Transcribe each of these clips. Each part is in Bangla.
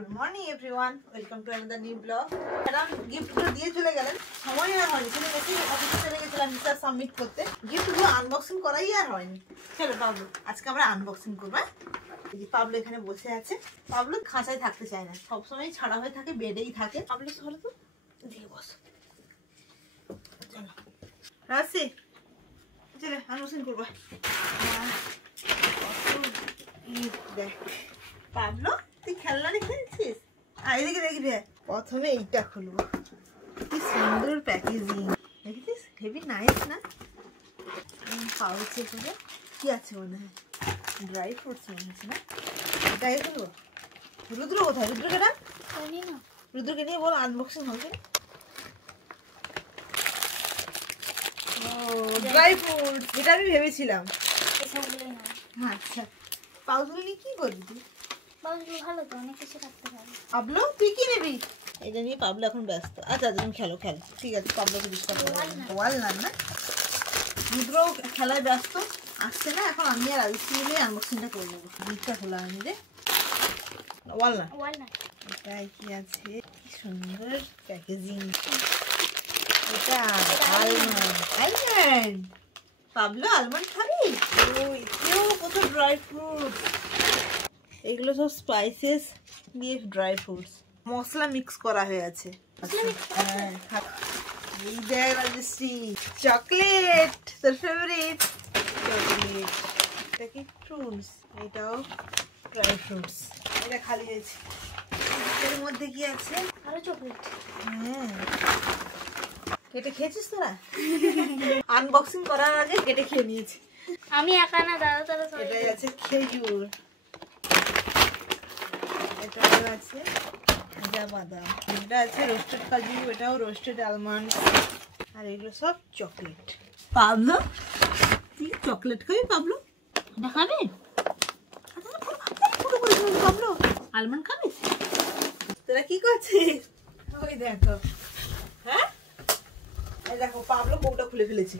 Good morning everyone, welcome to another new blog. Madam গিফটগুলো দিয়ে চলে গেলেন, সময় আর হয়নি। চলে গেছি অফিসে, চলে গেছিলাম হিসাব সাবমিট করতে। গিফটগুলো আনবক্সিং করাই আর হয়নি। চলো পাবলো, আজকে আমরা আনবক্সিং করবো। এই যে পাবলো এখানে বসে আছে। পাবলো খাঁচায় থাকতে চায় না, সবসময় ছাড়া হয়ে থাকে, বেডেই থাকে। পাবলো সরো তো, দিয়ে বসো। চলো রাশি, চলে আনবক্সিং করবো। দেখ পাবলো, তুই খেলনা নিয়ে খেলছিস? আর এদিকে দেখবি, প্রথমে এইটা খুলবো। কি সুন্দর প্যাকেজিং, দেখেছিস? হেভি নাইস না? পাউচে করে কি আছে মনে হয়, ড্রাই ফ্রুটস মনে হচ্ছে না? এটাই খুলবো। রুদ্র কোথায়? রুদ্রকে না, রুদ্রকে নিয়ে বল আনবক্সিং হবে। ড্রাই ফ্রুটস, যেটা আমি ভেবেছিলাম। আচ্ছা, পাউচগুলো নিয়ে কি করবি তুই? ভালো তো, অনেক কিছু রাখতে পারবি। পাবলো তুই কি নিবি? এটা নিয়ে পাবলো এখন ব্যস্ত। আচ্ছা তুমি খেলো, ঠিক আছে। পাবলোকে ডিস্টার্ব করবো না। ওয়ালনাট না, রুদ্রও খেলায় ব্যস্ত, আসছে না এখন। আমি আর আদিত্য মিলে আনবক্সিংটা করে নেবো। জিপটা খোলা হয়নি রে। ওয়ালনাট, এটাই কি আছে? কি সুন্দর প্যাকেজিং। এটা আলমন্ড। পাবলো আলমন্ড খাবি? এও কত ড্রাই ফ্রুট। এগুলো সব স্পাইসেস দিয়ে ড্রাই ফ্রুটস, মশলা মিক্স করা হয়ে আছে। এই দেখ রাজশ্রী, চকলেট, তোর ফেভারিট চকলেট। এটা কি ফ্রুটস? এটাও ড্রাই ফ্রুটস। এটা খালি হয়েছে। এর মধ্যে কি আছে? আরো চকলেট। হ্যাঁ, কেটে খেয়েছিস তোরা? আনবক্সিং করার আগে কেটে খেয়ে নিয়েছি আমি একা না, দাদা তারা সবাই। এটাই আছে খেজুর, এটা আছে ভাজা বাদাম, এটা আছে রোস্টেড কাজু, এটাও রোস্টেড আলমন্ড, আর এগুলো সব চকলেট। পাবলো তুই চকলেট খাবি? পাবলো দেখাবি? পাবলো আলমন্ড খাবি? তোরা কি করছিস? ওই দেখো, হ্যাঁ এই দেখো পাবলো বউটা খুলে ফেলেছে।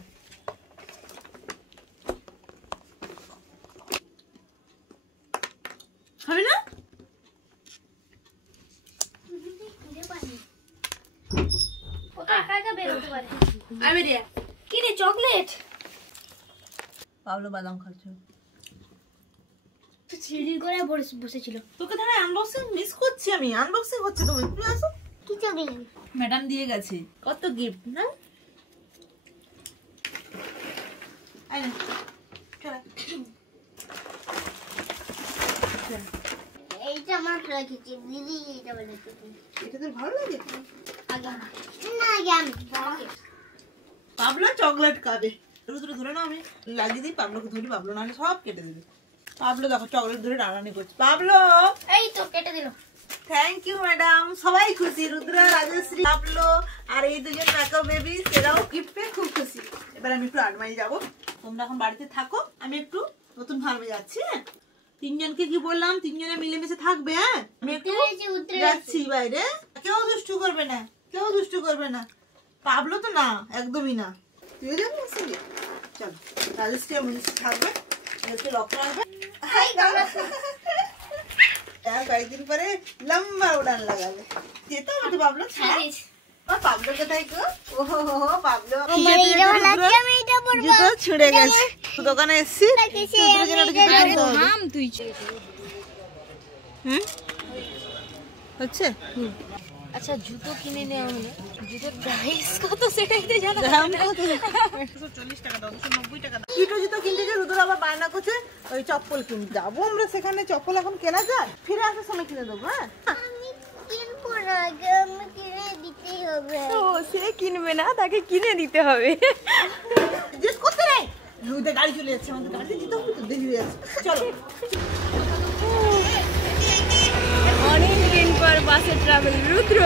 খাবি না? চকলেট পাবলো বাদাম খাচ্ছে। চিড়ি করে বসেছিল। তোকে ধরে আনবক্সিং মিস করছি আমি। আনবক্সিং হচ্ছে, তুমি তুমি আসো। কি চকলেট? ম্যাডাম দিয়ে গেছে কত গিফট না। আয় না, চল। এইটা আমার ভালো লাগছে, দিদি এইটা ভালো লাগছে। এটা তোর ভালো লাগে? আগে না, আগে আমি পাবলো চকলেট খাবে। রুদ্র ধরে না, আমি লাগিয়ে দিই। পাবলোকে ধরি, পাবলো নাহলে সব কেটে দেবে। পাবলো দেখো চকলেট ধরে টানানি করছে। পাবলো, এই তো কেটে দিল। Thank you madam. সবাই খুশি, রুদ্র, রাজশ্রী, পাবলো আর এই দুজন মেকআপ বেবি, সেরাও গিফট পেয়ে খুব খুশি। এবার আমি একটু আডমারি যাবো, তোমরা এখন বাড়িতে থাকো, আমি একটু নতুন ফার্মে যাচ্ছি। হ্যাঁ, তিনজনকে কি বললাম, তিনজনে মিলেমিশে থাকবে। হ্যাঁ, আমি একটু যাচ্ছি বাইরে। কেউ দুষ্টু করবে না, কেউ দুষ্টু করবে না। পাবলো তো না, একদমই না। তুইও যাবি না সঙ্গে? চল, রাজশ্রী মিলেমিশে থাকবে, একটু লক্ষ্য রাখবে। কয়েকদিন পরে লম্বা উড়ান লাগাবে। যেতে হবে তো পাবলো। পাবলো কোথায় গো? ওহো পাবলো জুতো ছুঁড়ে গেছে। দোকানে এসছি, হচ্ছে। আচ্ছা, জুতো কিনে নেওয়া হলো। জুতোর প্রাইস কত সেটাই তো জানা। দাম কত? 140 টাকা দাও, 190 টাকা দাও। কিটো জুতো কিনতে যে রুদ্র আবার বায়না করছে ওই চপ্পল কিনতে যাবো আমরা। সেখানে চপ্পল এখন কেনা যায়? ফিরে আসার সময় কিনে দেবো। হ্যাঁ, সে কিনবে না, তাকে কিনে দিতে হবে। জিজ্ঞেস করতে নেই, রুদে গাড়ি চলে যাচ্ছে, আমাদের গাড়িতে যেতে হবে তো, দেরি হয়ে যাচ্ছে। চলো, অনেকদিন পর বাসে ট্রাভেল। রুদ্র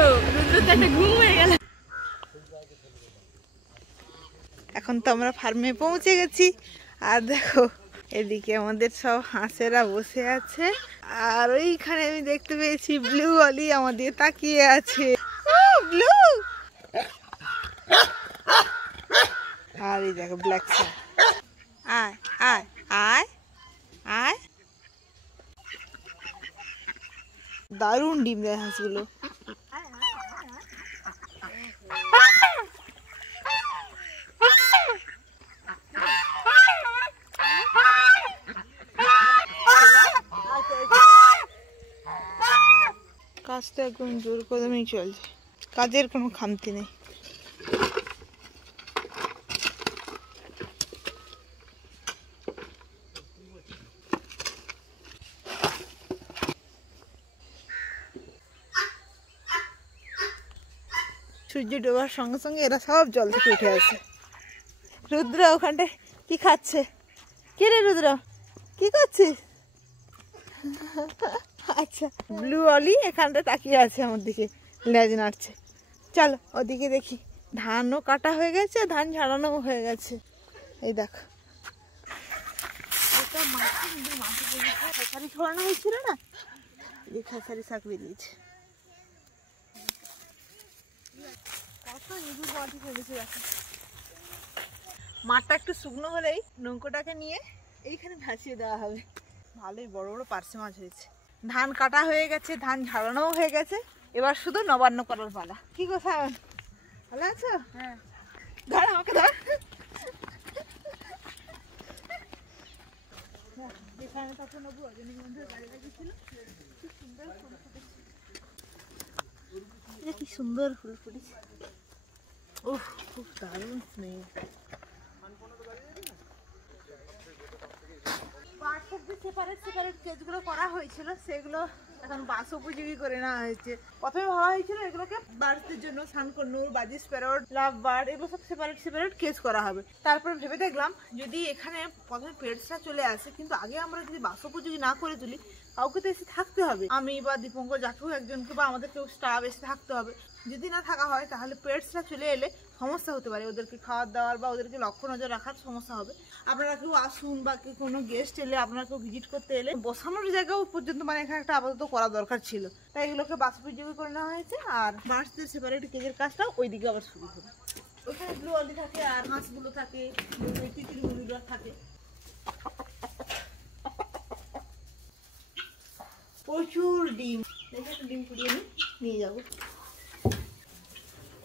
তো একটা ঘুম হয়ে গেল। এখন তো আমরা ফার্মে পৌঁছে গেছি। আর দেখো এদিকে আমাদের সব হাঁসেরা বসে আছে, আর ওইখানে আমি দেখতে পেয়েছি ব্লু অলি আমাদের তাকিয়ে আছে। ব্লু, আর এই দেখো ব্ল্যাক। আয় আয় আয় আয়, দারুণ ডিম দেয় হাঁসগুলো। কাজটা একদম জোর কদমেই চলছে, কাজের কোনো খামতি নেই। সূর্য ডোবার সঙ্গে সঙ্গে এরা সব জল থেকে উঠে আসে। রুদ্র ওখানটায় কি খাচ্ছে? কে রে রুদ্র, কি করছিস? আচ্ছা, ব্লু অলি এখানটায় তাকিয়ে আছে আমার দিকে, লেজ নাড়ছে। চলো ওদিকে দেখি। ধানও কাটা হয়ে গেছে, ধান ঝাড়ানো হয়ে গেছে। এই দেখো, এটা মাটি কিন্তু মাটি খেসারি ছড়ানো হয়েছিল না, এই খেসারি শাক বেরিয়েছে। কত ইঁদুর মাটি ফেলেছে দেখো। মাঠটা একটু শুকনো হলেই নৌকোটাকে নিয়ে এইখানে ভাসিয়ে দেওয়া হবে। ভালোই বড় বড় পার্শে মাছ হয়েছে। ধান কাটা হয়ে গেছে, ধান ঝাড়ানোও হয়ে গেছে, এবার শুধু নবান্ন করার পালা। কি গো সায়ন, ভালো আছো? হ্যাঁ, ধর আমাকে ধর। এখানে তখন রজনীগন্ধার গাড়ি লাগিয়েছিল, কি সুন্দর ফুল ফুটেছে, কি সুন্দর ফুল ফুটেছে। ওহ, খুব দারুণ স্মেল। সেপারেট সেপারেট কেজগুলো করা হয়েছিল, সেগুলো এখন বাস উপযোগী করে নেওয়া হয়েছে। প্রথমে ভাবা হয়েছিল এগুলোকে বার্ডসদের জন্য, সানকন্নুর, বাজি স্প্যারট, লাভ বার্ড, এগুলো সব সেপারেট সেপারেট কেজ করা হবে। তারপর ভেবে দেখলাম যদি এখানে প্রথমে পেটসরা চলে আসে, কিন্তু আগে আমরা যদি বাস উপযোগী না করে তুলি, কাউকে তো এসে থাকতে হবে। আমি বা দীপঙ্কর যাকেও একজনকে বা আমাদের কেউ স্টাফ এসে থাকতে হবে। যদি না থাকা হয় তাহলে পেটসরা চলে এলে সমস্যা হতে পারে, ওদেরকে খাওয়ার দাওয়ার বা ওদেরকে লক্ষ্য নজর রাখার সমস্যা হবে। আপনারা কেউ আসুন বা কোনো গেস্ট এলে, আপনারা কেউ ভিজিট করতে এলে বসানোর জায়গাও পর্যন্ত মানে এখানে একটা আপাতত করা দরকার ছিল, তাই এগুলোকে বাস উপযোগী করে নেওয়া হয়েছে। আর বাসদের সেপারেট কেজের কাজটাও ওইদিকে আবার শুরু হবে। ওইখানে ব্লু অলি থাকে, আর হাঁসগুলো থাকে, তিতির মুরগিগুলো থাকে। প্রচুর ডিম, দেখে একটু ডিম ফুটিয়ে নিয়ে যাবো।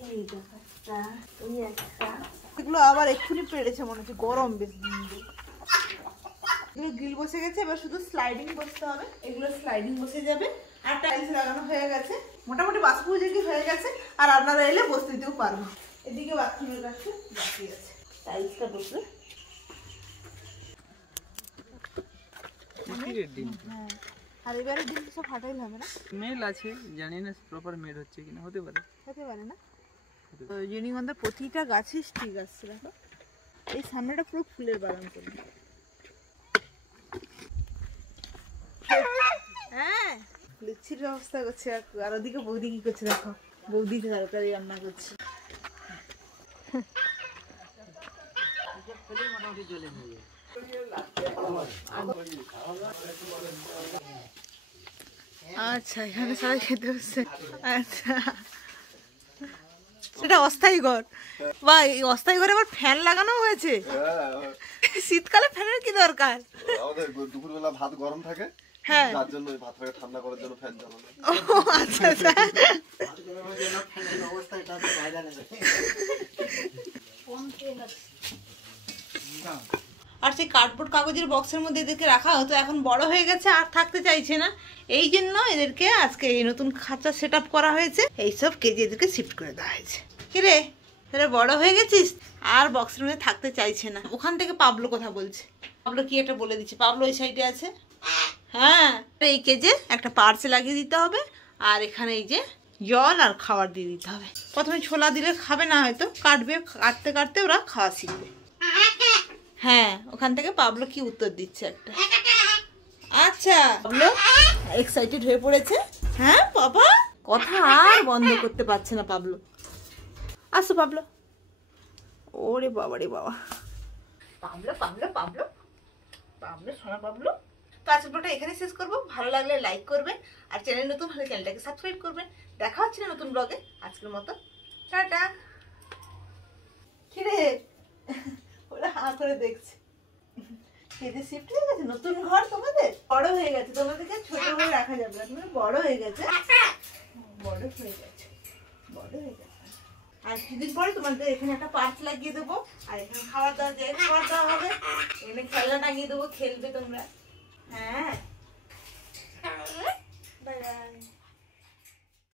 এই একটা, এই একটা, এগুলো আবার এক্ষুনি পেড়েছে মনে হচ্ছে, গরম বেশ ডিমগুলো। এগুলো গ্রিল বসে গেছে, এবার শুধু স্লাইডিং বসতে হবে। এগুলো স্লাইডিং বসে যাবে। আর টাইলস লাগানো হয়ে গেছে, মোটামুটি বাষ্প উপযোগী হয়ে গেছে। আর আপনারা এলে বসতে দিতেও পারবো। এদিকে বাথরুমের কাছে বাকি আছে, টাইলসটা বসবে। হ্যাঁ, আর এবারে ডিম তো সব ফাটাইল হবে না, মেল আছে, জানি না প্রপার মেল হচ্ছে কিনা, হতে পারে, হতে পারে না। রজনীগন্ধার প্রতিটা গাছে স্টিক আসছে দেখো। এই সামনেটা পুরো ফুলের বাগান করবে। হ্যাঁ, লুচির ব্যবস্থা করছে। আর ওদিকে বৌদি কি করছে দেখো, বৌদি তরকারি রান্না করছে। আচ্ছা, এখানে সবাই খেতে বসছে। আচ্ছা, সেটা অস্থায়ী ঘর। বা এই অস্থায়ী ঘরে আবার ফ্যান লাগানো হয়েছে। শীতকালে ফ্যানের কি দরকার? আমাদের দুপুরবেলা ভাত গরম থাকে, হ্যাঁ, তার জন্য ভাতটাকে ঠান্ডা করার জন্য ফ্যান চালানো। ও আচ্ছা আচ্ছা। আর সেই কার্ডবোর্ড কাগজের বক্সের মধ্যে এদেরকে রাখা হতো, এখন বড় হয়ে গেছে আর থাকতে চাইছে না। এই জন্য এদেরকে আজকে এই নতুন খাঁচা সেট আপ করা হয়েছে, এইসব কেজি এদেরকে শিফট করে দেওয়া হয়েছে। কিরে, তাহলে বড় হয়ে গেছিস আর বক্সের মধ্যে থাকতে চাইছে না। ওখান থেকে পাবলো কথা বলছে, পাবলো কি একটা বলে দিচ্ছে। পাবলো ওই সাইডে আছে। হ্যাঁ, এই কেজে একটা পার্সে লাগিয়ে দিতে হবে, আর এখানে এই যে জল আর খাবার দিয়ে দিতে হবে। প্রথমে ছোলা দিলে খাবে না, হয়তো কাটবে, কাটতে কাটতে ওরা খাওয়া শিখবে। হ্যাঁ, ওখান থেকে পাবলো কি উত্তর দিচ্ছে একটা। আচ্ছা, পাবলো এক্সাইটেড হয়ে পড়েছে। হ্যাঁ বাবা, কথা আর বন্ধ করতে পারছে না পাবলো। আসো পাবলো। ওরে বাবা রে বাবা, পাবলো পাবলো পাবলো পাবলো, সোনা পাবলো। তো আজকের ভিডিওটা এখানে শেষ করবো। ভালো লাগলে লাইক করবেন, আর চ্যানেল নতুন হলে চ্যানেলটাকে সাবস্ক্রাইব করবেন। দেখা হচ্ছে না নতুন ব্লগে। আজকের মতো টাটা। কিরে, ওরা হাঁ করে দেখছে। এদের শিফট হয়ে গেছে, নতুন ঘর তোমাদের বড় হয়ে গেছে, তোমাদেরকে ছোট করে রাখা যাবে না, তুমি বড় হয়ে গেছে, বড় হয়ে গেছে, বড় হয়ে গেছে। আর কিছুদিন পরে তোমাদের এখানে একটা পার্ক লাগিয়ে দেবো, আর এখানে খাবার দাওয়া হবে, এখানে খেলনা টাঙিয়ে দেবো, খেলবে তোমরা। হ্যাঁ